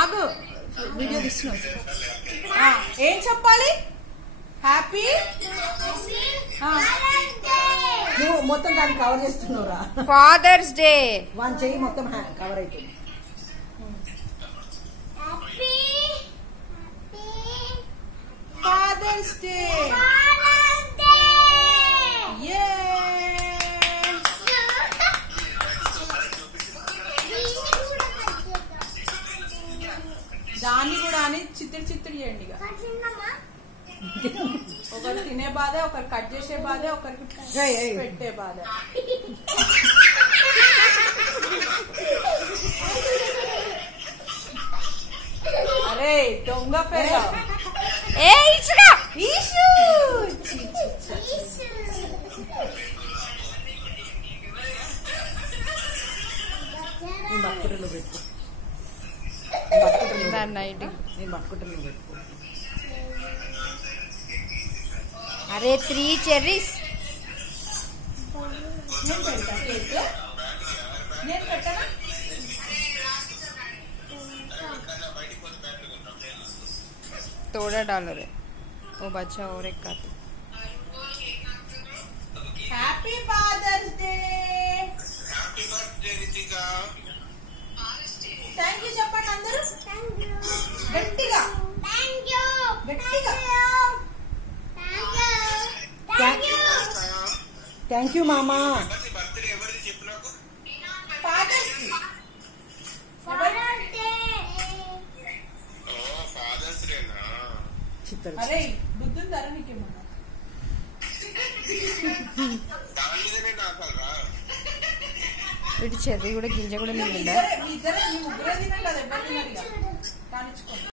ఆగు వీడియో తీస్తున్నావు. ఏం చెప్పాలి? హ్యాపీ నువ్వు మొత్తం దాన్ని కవర్ చేస్తున్నావురా. Fathers day. వన్ చెయ్యి మొత్తం కవర్ అయిపోయింది. Father's day. దాన్ని కూడా అని చిత్తుడు చిత్తుడు చేయండి. ఒకరు తినే బాధే, ఒకరు కట్ చేసే బాధే, ఒకరికి పెట్టే బాధ. అరే దొంగ పేరు. బతుకుటలో పెట్టుకో. అరే 3 చెర్రీస్. నేను పెట్టనా? थोड़ा डालो रे, वो बच्चा और एक का. Happy father's day. Happy birthday Ritika. Thank you చెప్పండి అందరూ గట్టిగా. గట్టిగా థ్యాంక్ యూ మామా. బర్త్డే ఎవరిది చెప్పు నాకు. Father's day. ఫాదర్స్ డేనా? అరే బుద్ధుందరా నీకేమన్నా? దాని మీదనే నాకాలరా. చెర్రీ కూడా గింజ కూడా మిగిలిందా? ఇద్దరే